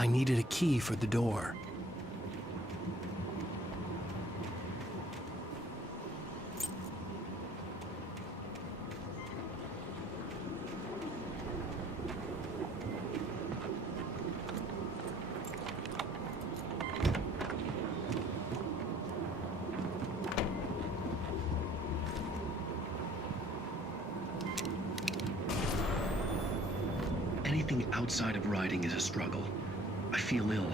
I needed a key for the door. Anything outside of riding is a struggle. I feel ill.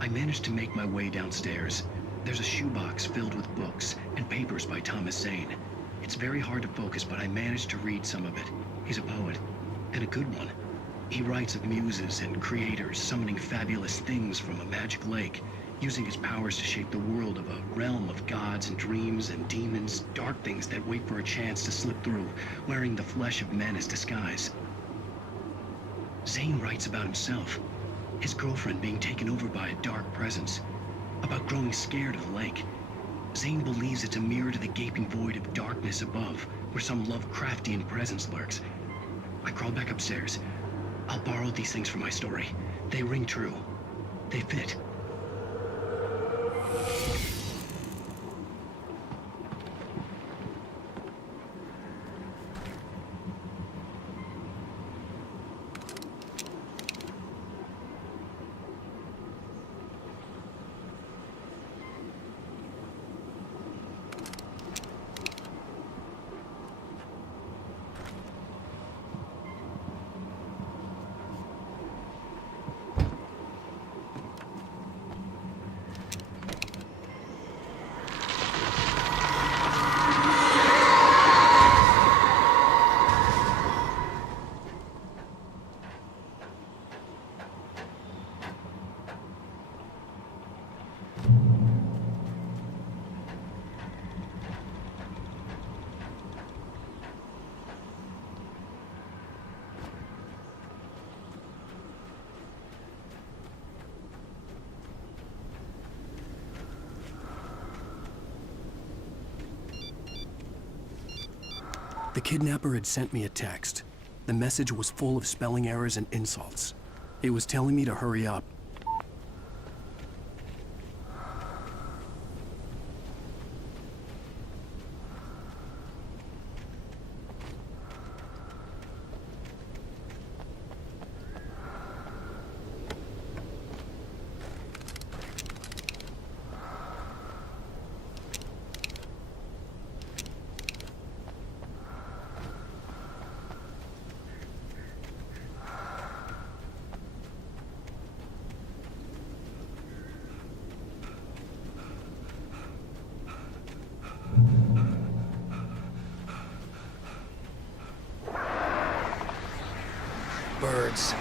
I managed to make my way downstairs. There's a shoebox filled with books and papers by Thomas Zane. It's very hard to focus, but I managed to read some of it. He's a poet, and a good one. He writes of muses and creators summoning fabulous things from a magic lake, using his powers to shape the world of a realm of gods and dreams and demons, dark things that wait for a chance to slip through, wearing the flesh of men as disguise. Zane writes about himself, his girlfriend being taken over by a dark presence, about growing scared of the lake. Zane believes it's a mirror to the gaping void of darkness above, where some Lovecraftian presence lurks. I crawl back upstairs. I'll borrow these things for my story. They ring true. They fit. The kidnapper had sent me a text. The message was full of spelling errors and insults. It was telling me to hurry up. Birds.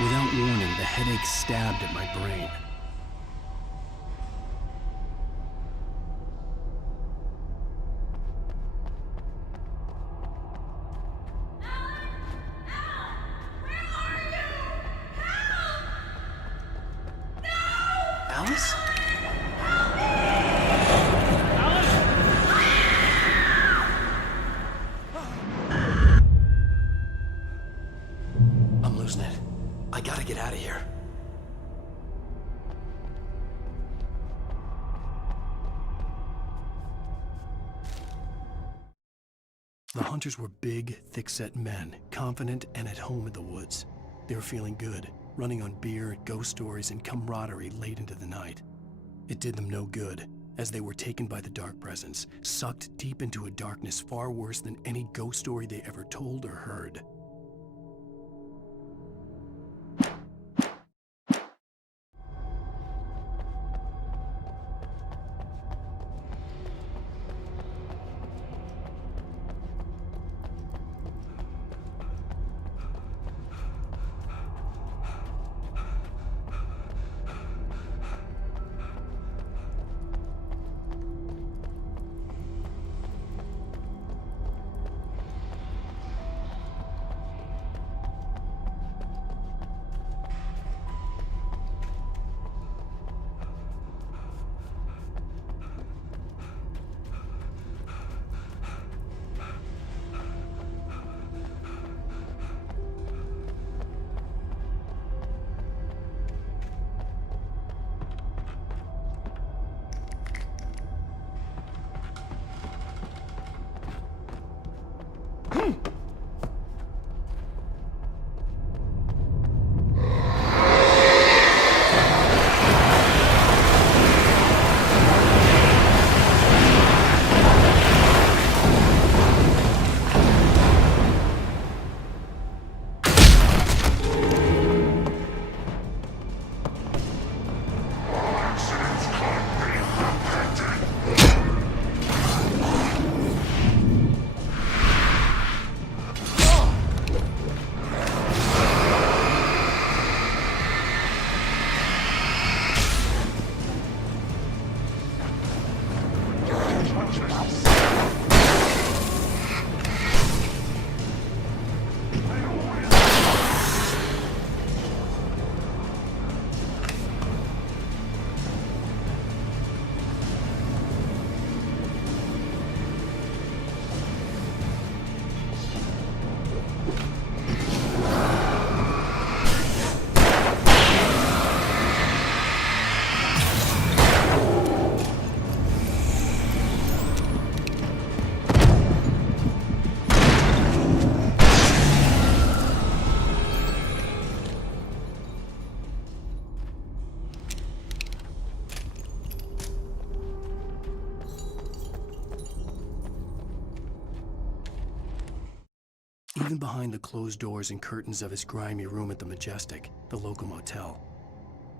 Without warning, the headache stabbed at my brain. Alice? I'm losing it. I gotta get out of here. The hunters were big, thick-set men, confident and at home in the woods. They were feeling good, running on beer, ghost stories, and camaraderie late into the night. It did them no good, as they were taken by the dark presence, sucked deep into a darkness far worse than any ghost story they ever told or heard. Even behind the closed doors and curtains of his grimy room at the Majestic, the local motel,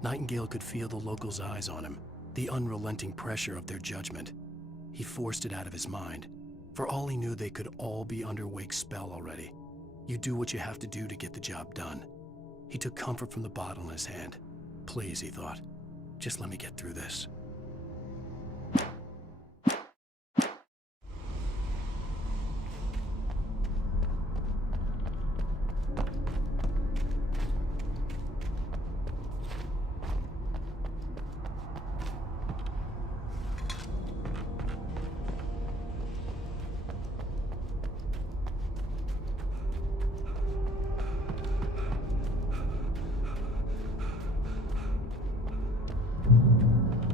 Nightingale could feel the locals' eyes on him, the unrelenting pressure of their judgment. He forced it out of his mind. For all he knew, they could all be under Wake's spell already. You do what you have to do to get the job done. He took comfort from the bottle in his hand. Please, he thought, just let me get through this.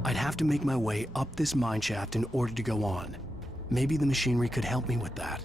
I'd have to make my way up this mine shaft in order to go on. Maybe the machinery could help me with that.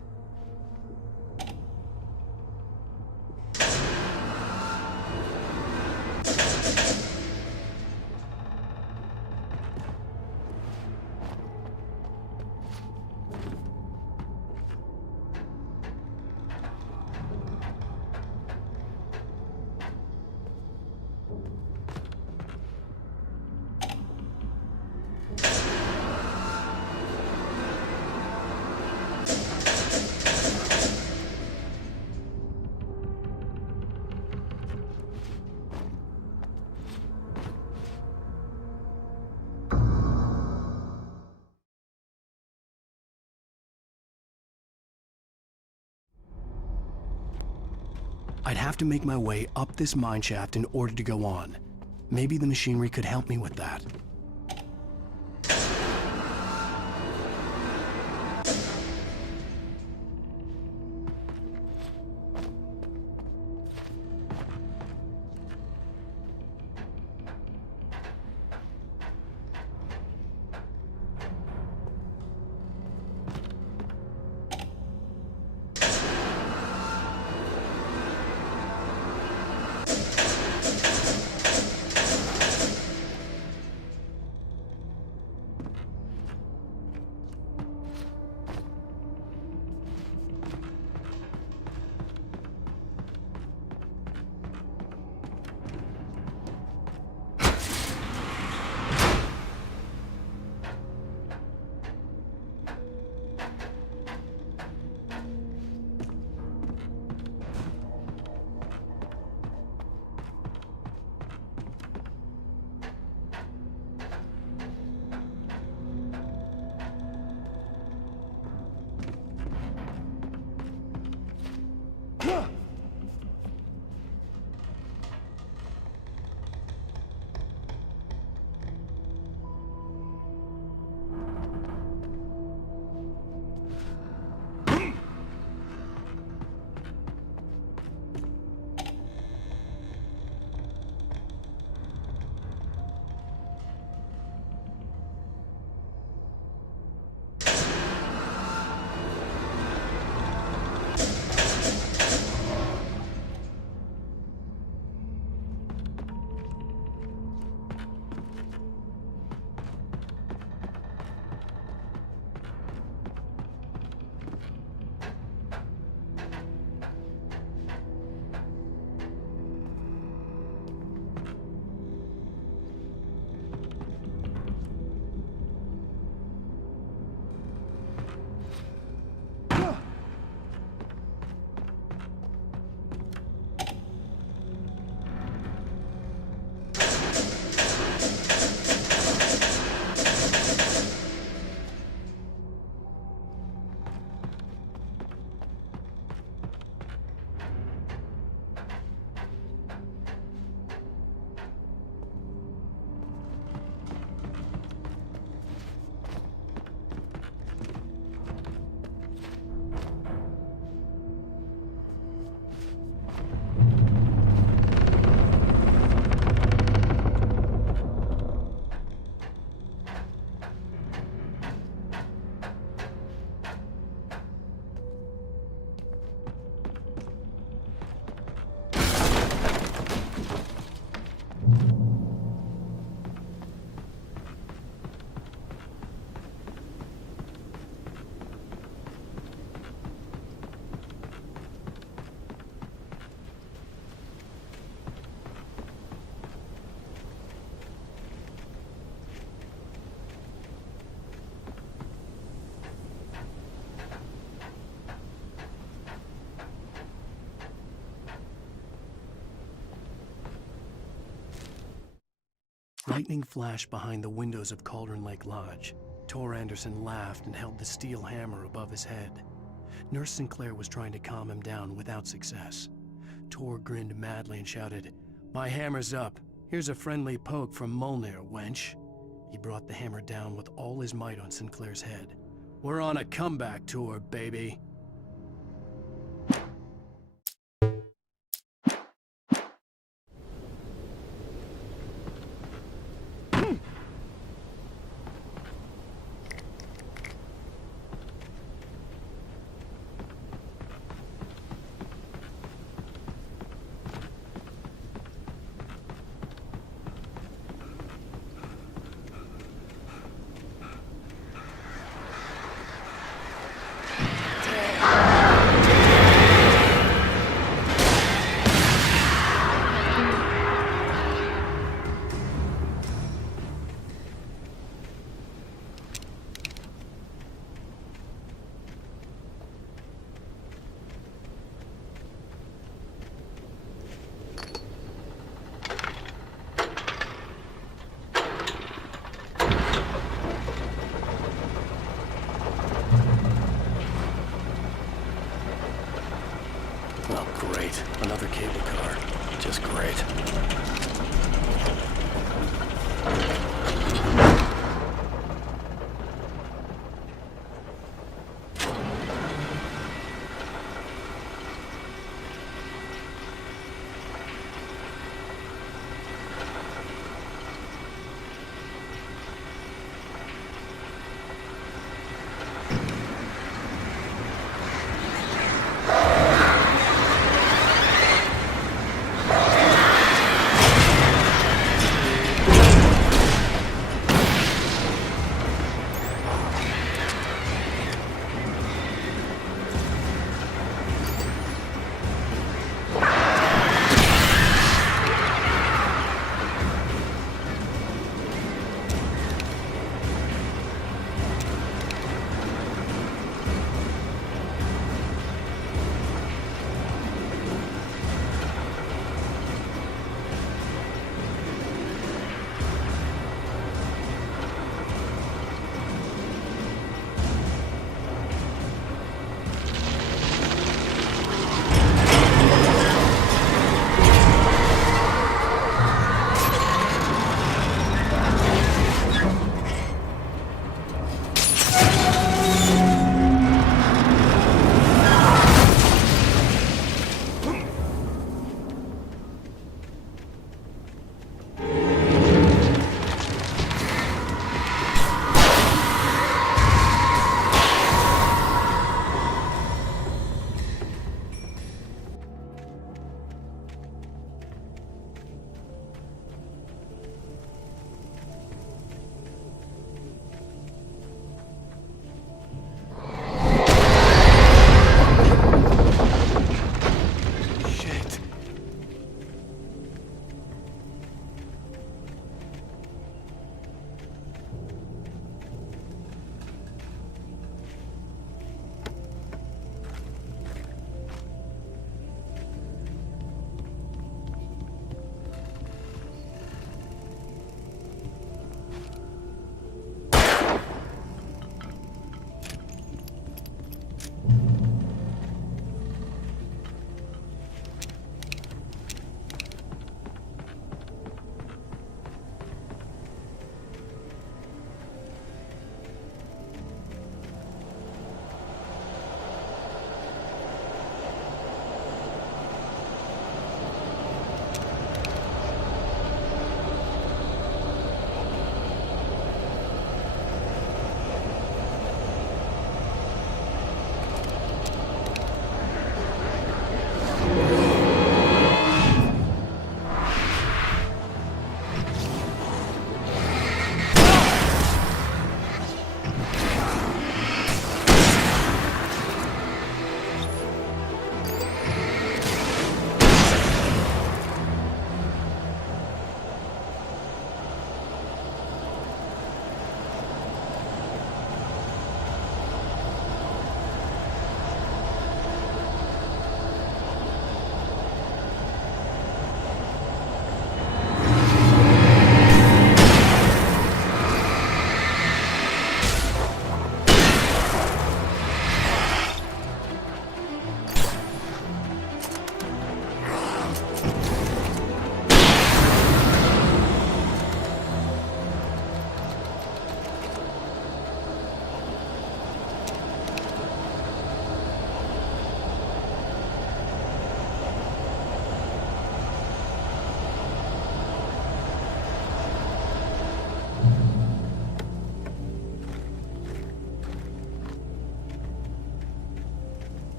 I'd have to make my way up this mine shaft in order to go on. Maybe the machinery could help me with that. Lightning flashed behind the windows of Cauldron Lake Lodge. Tor Anderson laughed and held the steel hammer above his head. Nurse Sinclair was trying to calm him down without success. Tor grinned madly and shouted, "My hammer's up. Here's a friendly poke from Molnir, wench." He brought the hammer down with all his might on Sinclair's head. "We're on a comeback tour, baby." Oh, great. Another cable car. Just great.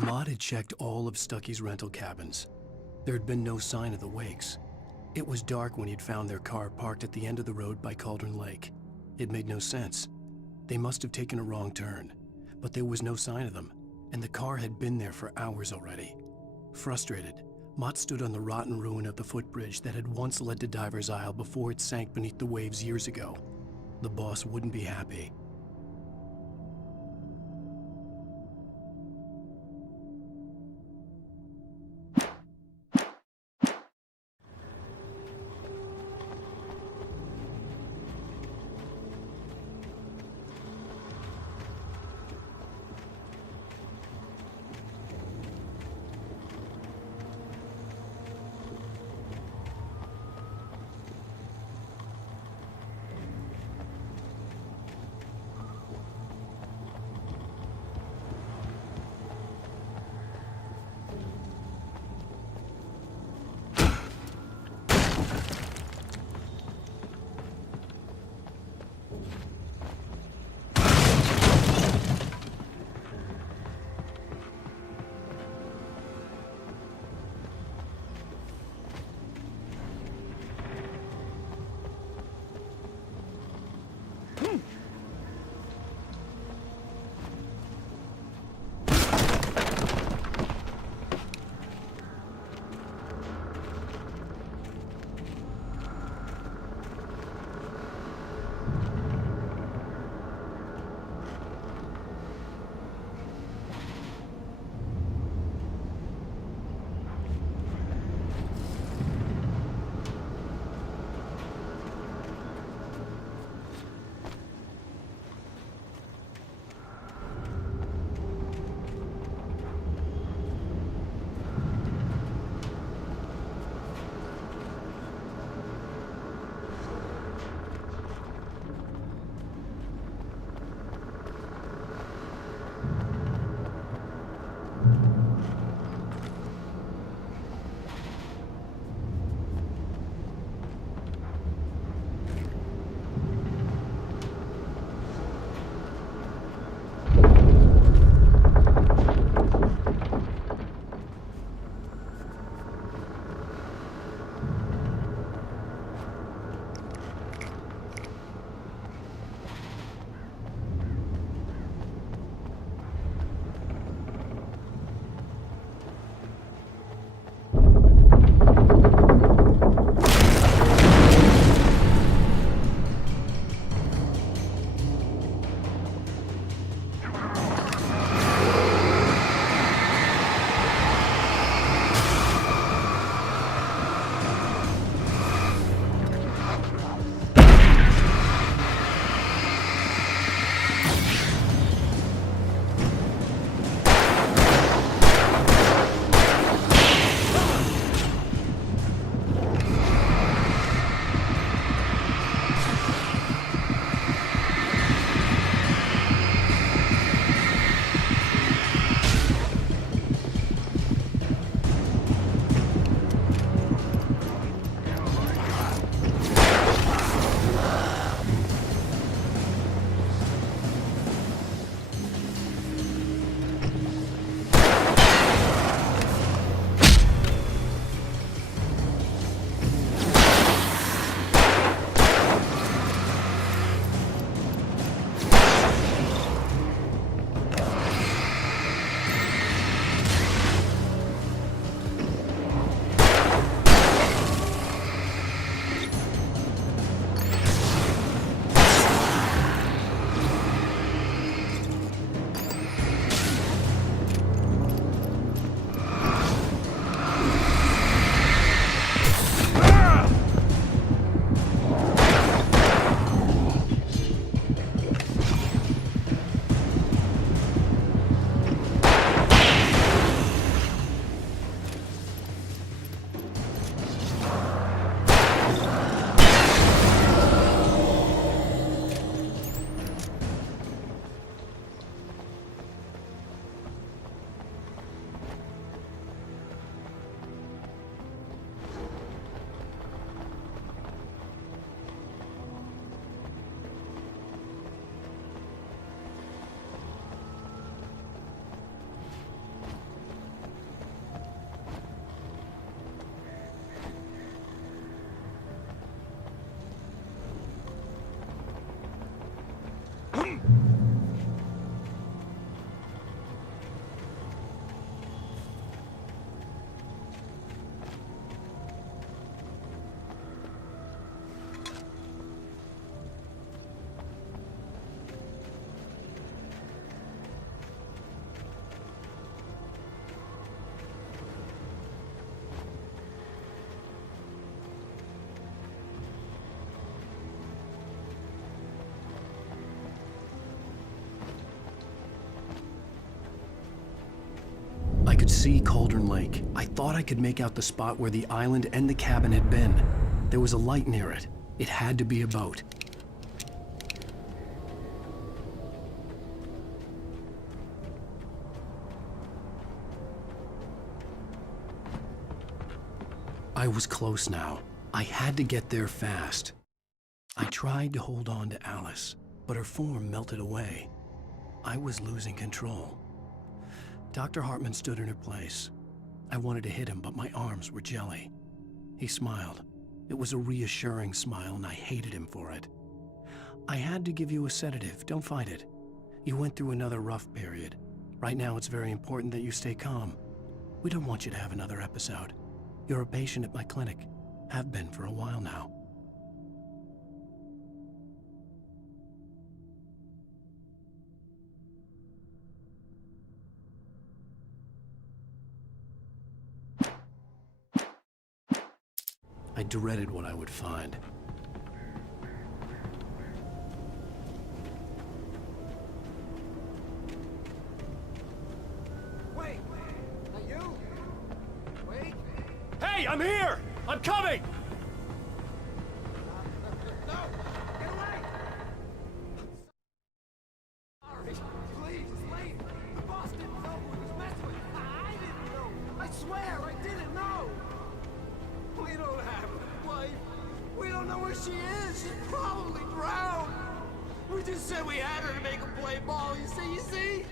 Maude had checked all of Stucky's rental cabins. There had been no sign of the Wakes. It was dark when he'd found their car parked at the end of the road by Cauldron Lake. It made no sense. They must have taken a wrong turn, but there was no sign of them, and the car had been there for hours already. Frustrated, Mott stood on the rotten ruin of the footbridge that had once led to Diver's Isle before it sank beneath the waves years ago. The boss wouldn't be happy. could see Cauldron Lake. I thought I could make out the spot where the island and the cabin had been. There was a light near it. It had to be a boat. I was close now. I had to get there fast. I tried to hold on to Alice, but her form melted away. I was losing control. Dr. Hartman stood in her place. I wanted to hit him, but my arms were jelly. He smiled. It was a reassuring smile, and I hated him for it. I had to give you a sedative. Don't fight it. You went through another rough period. Right now, it's very important that you stay calm. We don't want you to have another episode. You're a patient at my clinic. Have been for a while now. I dreaded what I would find. Wait! Are you? Wait! Hey, I'm here! I'm coming! No! Get away! Sorry. Please, it's late. The boss didn't know who he was messing with. I didn't know. I swear, I didn't know. We don't have a wife. We don't know where she is. She's probably drowned. We just said we had her to make him play ball. You see?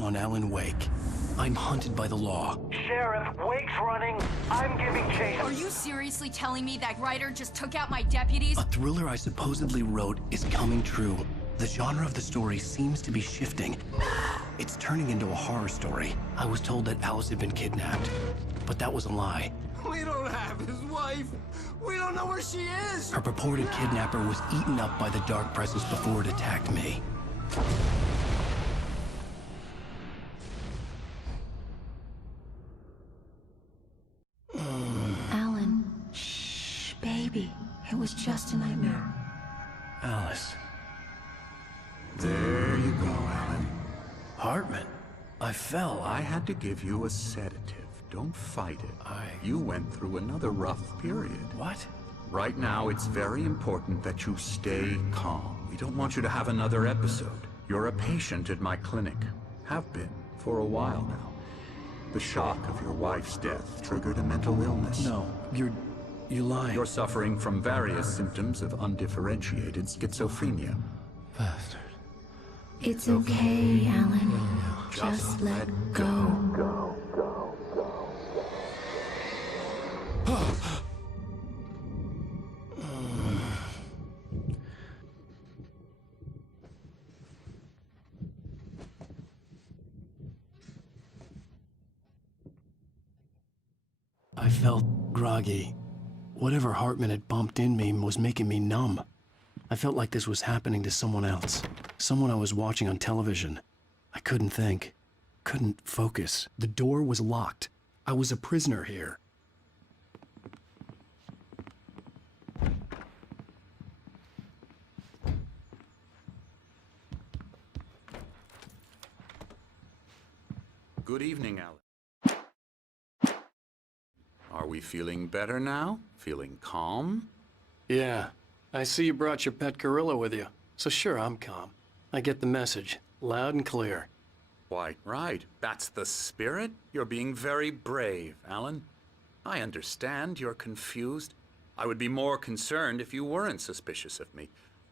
On Alan Wake. I'm hunted by the law. Sheriff, Wake's running. I'm giving chase. Are you seriously telling me that writer just took out my deputies? A thriller I supposedly wrote is coming true. The genre of the story seems to be shifting. It's turning into a horror story. I was told that Alice had been kidnapped, but that was a lie. We don't have his wife. We don't know where she is. Her purported kidnapper was eaten up by the dark presence before it attacked me. Alan, shh, baby. It was just a nightmare. Alice. There you go, Alan. Hartman. I fell. I had to give you a sedative. Don't fight it. You went through another rough period. What? Right now, it's very important that you stay calm. We don't want you to have another episode. You're a patient at my clinic. Have been for a while now. The shock of your wife's death triggered a mental illness. No, you lied. You're suffering from various symptoms of undifferentiated schizophrenia. Bastard. It's okay, Alan. Just let go. I felt groggy. Whatever Hartman had bumped in me was making me numb. I felt like this was happening to someone else. Someone I was watching on television. I couldn't think. couldn't focus. The door was locked. I was a prisoner here. Good evening, Alan. Are we feeling better now? Feeling calm? Yeah, I see you brought your pet gorilla with you. So sure, I'm calm. I get the message, loud and clear. Why, right. That's the spirit. You're being very brave, Alan. I understand you're confused. I would be more concerned if you weren't suspicious of me.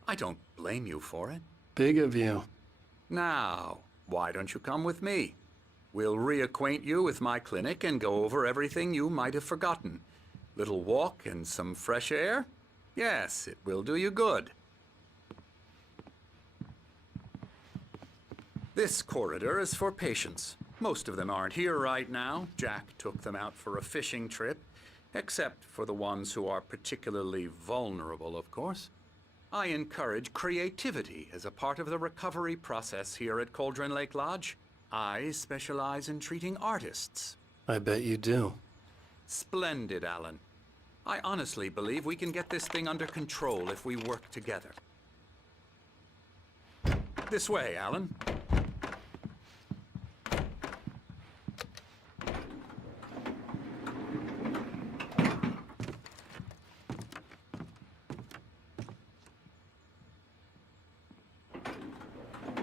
I don't blame you for it. Big of you. Now, why don't you come with me? We'll reacquaint you with my clinic and go over everything you might have forgotten. Little walk and some fresh air? Yes, it will do you good. This corridor is for patients. Most of them aren't here right now. Jack took them out for a fishing trip, except for the ones who are particularly vulnerable, of course. I encourage creativity as a part of the recovery process here at Cauldron Lake Lodge. I specialize in treating artists. I bet you do. Splendid, Alan. I honestly believe we can get this thing under control if we work together. This way, Alan.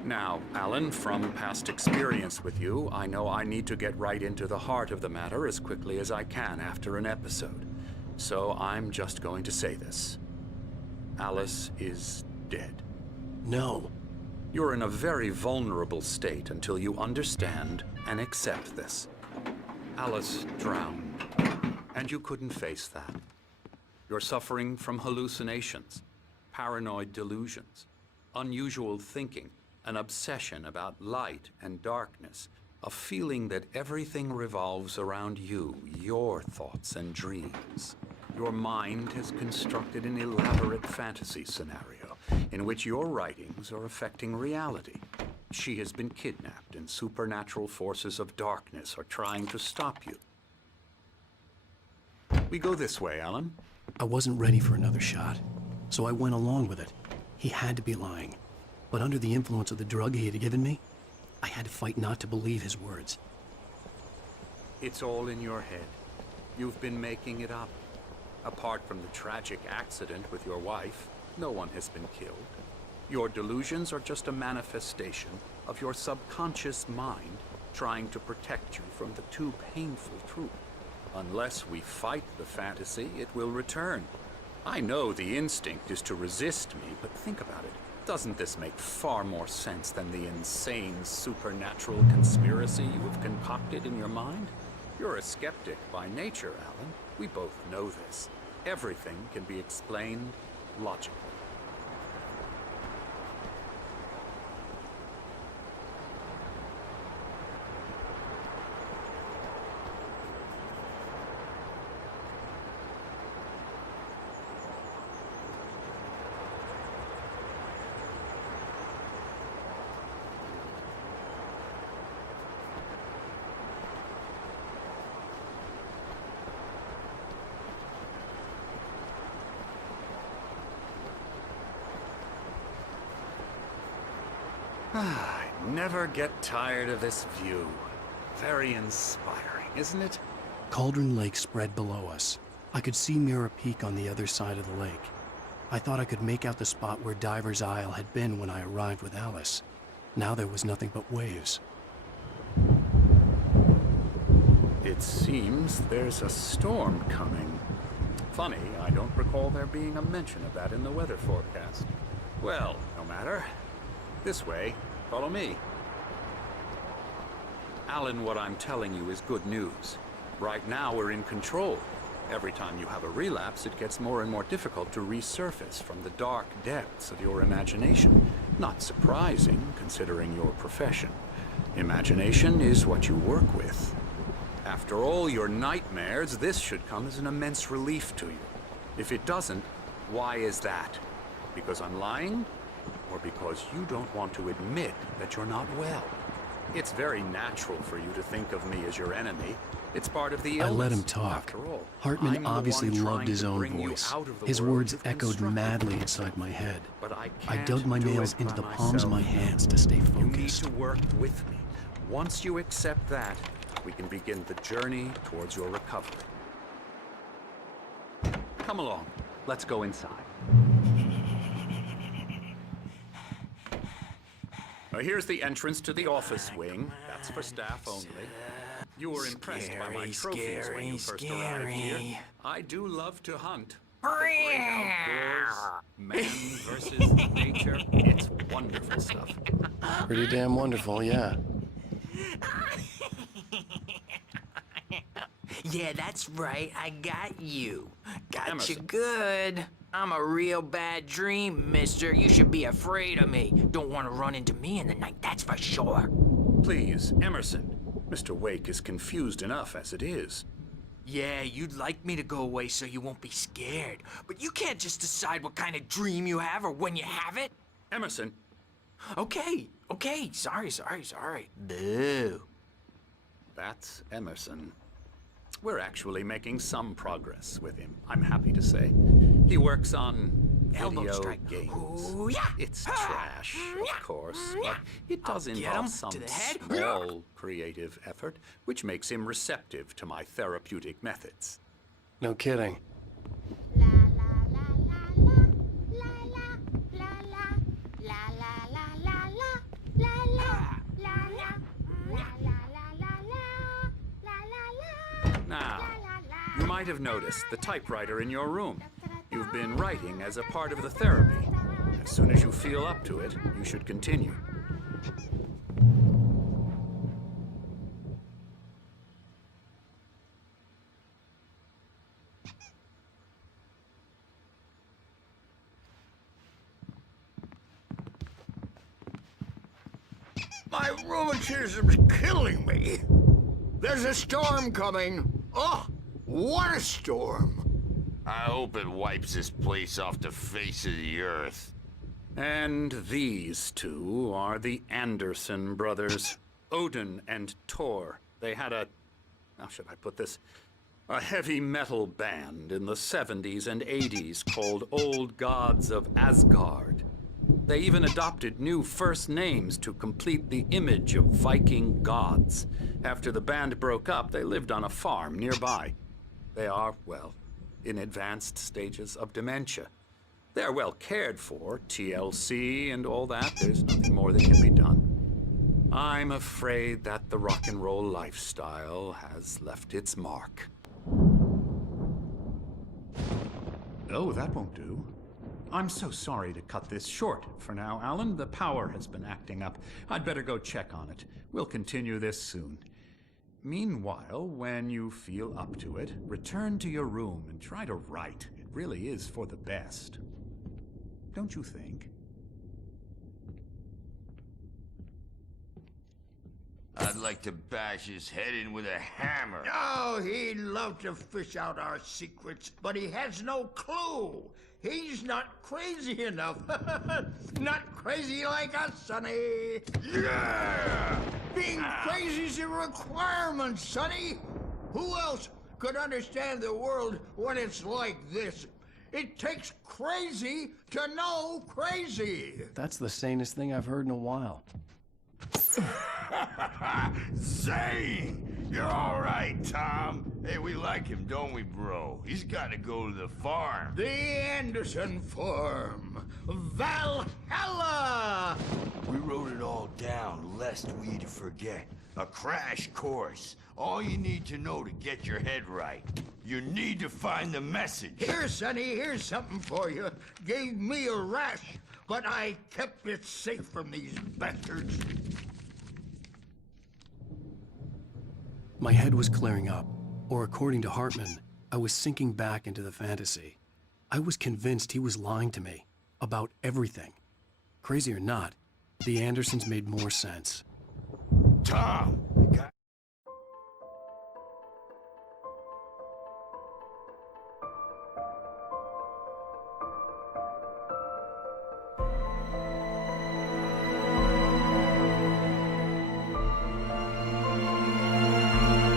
Now, Alan, from past experience with you, I know I need to get right into the heart of the matter as quickly as I can after an episode. So I'm just going to say this. Alice is dead. No. You're in a very vulnerable state until you understand and accept this. Alice drowned, and you couldn't face that. You're suffering from hallucinations, paranoid delusions, unusual thinking, an obsession about light and darkness, a feeling that everything revolves around you, your thoughts and dreams. Your mind has constructed an elaborate fantasy scenario in which your writings are affecting reality. She has been kidnapped and supernatural forces of darkness are trying to stop you. We go this way, Alan. I wasn't ready for another shot, so I went along with it. He had to be lying. But under the influence of the drug he had given me, I had to fight not to believe his words. It's all in your head. You've been making it up. Apart from the tragic accident with your wife, no one has been killed. Your delusions are just a manifestation of your subconscious mind trying to protect you from the too painful truth. Unless we fight the fantasy, it will return. I know the instinct is to resist me, but think about it. Doesn't this make far more sense than the insane supernatural conspiracy you have concocted in your mind? You're a skeptic by nature, Alan. We both know this. Everything can be explained logically. I never get tired of this view. Very inspiring, isn't it? Cauldron Lake spread below us. I could see Mirror Peak on the other side of the lake. I thought I could make out the spot where Diver's Isle had been when I arrived with Alice. Now there was nothing but waves. It seems there's a storm coming. Funny, I don't recall there being a mention of that in the weather forecast. Well, no matter. This way. Follow me. Alan, what I'm telling you is good news. Right now, we're in control. Every time you have a relapse, it gets more and more difficult to resurface from the dark depths of your imagination. Not surprising, considering your profession. Imagination is what you work with. After all your nightmares, this should come as an immense relief to you. If it doesn't, why is that? Because I'm lying? Or because you don't want to admit that you're not well? It's very natural for you to think of me as your enemy. It's part of the I illness. let him talk. After all, Hartman I'm the obviously one loved trying his to own bring you voice. out of the His world words you've echoed constructed. madly inside my head. But I I can't dug my do nails it into by the palms of my myself. hands to stay You need focused. to work with me. Once you accept that, we can begin the journey towards your recovery. Come along. Let's go inside. Now, here's the entrance to the office wing. That's for staff only. You were impressed by my trophies when you first arrived here. I do love to hunt. The great outdoors, man versus nature. It's wonderful stuff. Pretty damn wonderful, yeah. Yeah, that's right. I got you. Got you Emerson. good. I'm a real bad dream, mister. You should be afraid of me. Don't want to run into me in the night, that's for sure. Please, Emerson. Mr. Wake is confused enough as it is. Yeah, you'd like me to go away so you won't be scared. But you can't just decide what kind of dream you have or when you have it. Emerson, Okay. Sorry. Boo. that's Emerson. We're actually making some progress with him, I'm happy to say. He works on Elbow video strike. games. Ooh, yeah. It's trash, of course, but it does I'll get involve him some to the head. small creative effort, which makes him receptive to my therapeutic methods. No kidding. Now, you might have noticed the typewriter in your room. You've been writing as a part of the therapy. As soon as you feel up to it, you should continue. My rheumatism's killing me. There's a storm coming. Oh, what a storm. I hope it wipes this place off the face of the earth. And these two are the Anderson brothers, Odin and Tor. They had a, how should I put this? A heavy metal band in the 70s and 80s called Old Gods of Asgard. They even adopted new first names to complete the image of Viking gods. After the band broke up, they lived on a farm nearby. They are, well, in advanced stages of dementia. They're well cared for, TLC and all that. There's nothing more that can be done. I'm afraid that the rock and roll lifestyle has left its mark. Oh, that won't do. I'm so sorry to cut this short for now, Alan. The power has been acting up. I'd better go check on it. We'll continue this soon. Meanwhile, when you feel up to it, return to your room and try to write. It really is for the best. Don't you think? I'd like to bash his head in with a hammer. Oh, he'd love to fish out our secrets, but he has no clue. He's not crazy enough. Not crazy like us, Sonny. Yeah! Being crazy's a requirement, Sonny. Who else could understand the world when it's like this? It takes crazy to know crazy. That's the sanest thing I've heard in a while. Zane! You're all right, Tom. Hey, we like him, don't we, bro? He's got to go to the farm. The Anderson Farm. Valhalla! We wrote it all down, lest we forget. A crash course. All you need to know to get your head right. You need to find the message. Here, Sonny, here's something for you. Gave me a rash, but I kept it safe from these bastards. My head was clearing up, or according to Hartman, I was sinking back into the fantasy. I was convinced he was lying to me about everything. Crazy or not, the Andersons made more sense. Tom,